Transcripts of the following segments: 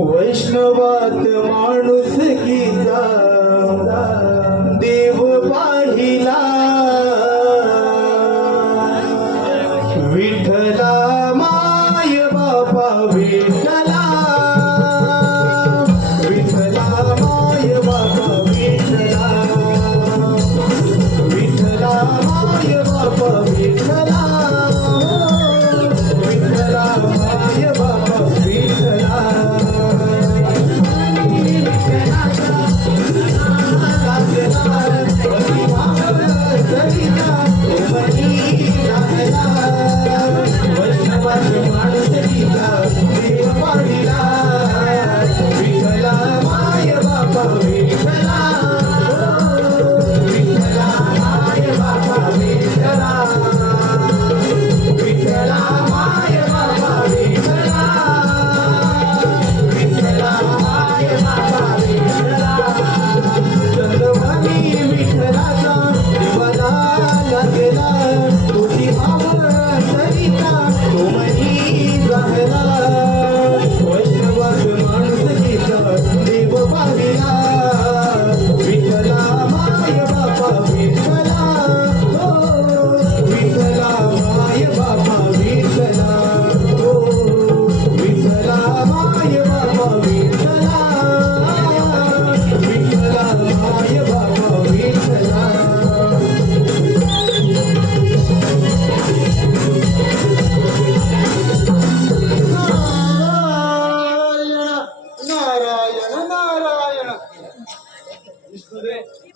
वैष्णवात माणूस गीता देव पाहिला. Vitthala love is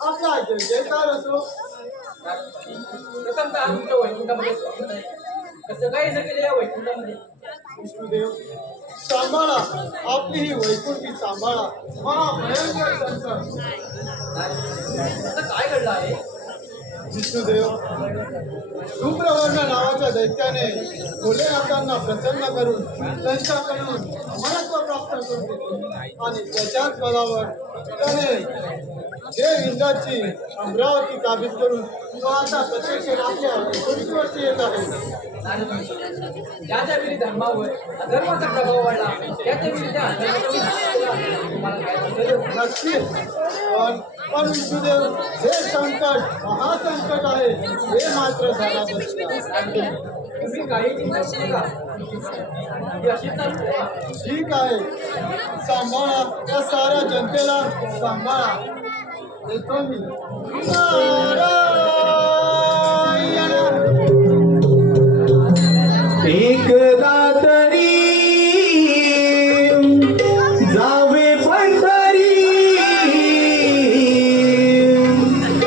आपला जय जयकार असो प्रथमतः आमच्या वैकुंठामध्ये स्वागत आहे या वैकुंठामध्ये विष्णुदेव सांभाळा आपली ही वैकुंठी सांभाळा महाभयंकर संकट काय घडलं आहे विष्णुदेव धूम्रवर्ण नावाच्या दैत्याने भोलेनाथांना प्रसन्न करून त्यांच्याकडून महत्त्व प्राप्त करून आणि त्याच्याच बलावर त्याने जे इंद्राची अमरावती काबीज करून तो आता प्रत्यक्ष आपल्या वैकुंठीवरती येत आहे. ज्याच्या विधी धर्मावर अधर्माचा प्रभाव वाढला त्याच्या काय वाटतं? नक्कीच. पण पण विष्णुदेव हे संकट महासंकट आहे हे मात्र झाला तुम्ही काही ही. ठीक आहे. सांभाळा. त्या साऱ्या जनतेला सांभाळा. 得聪明，好嘞。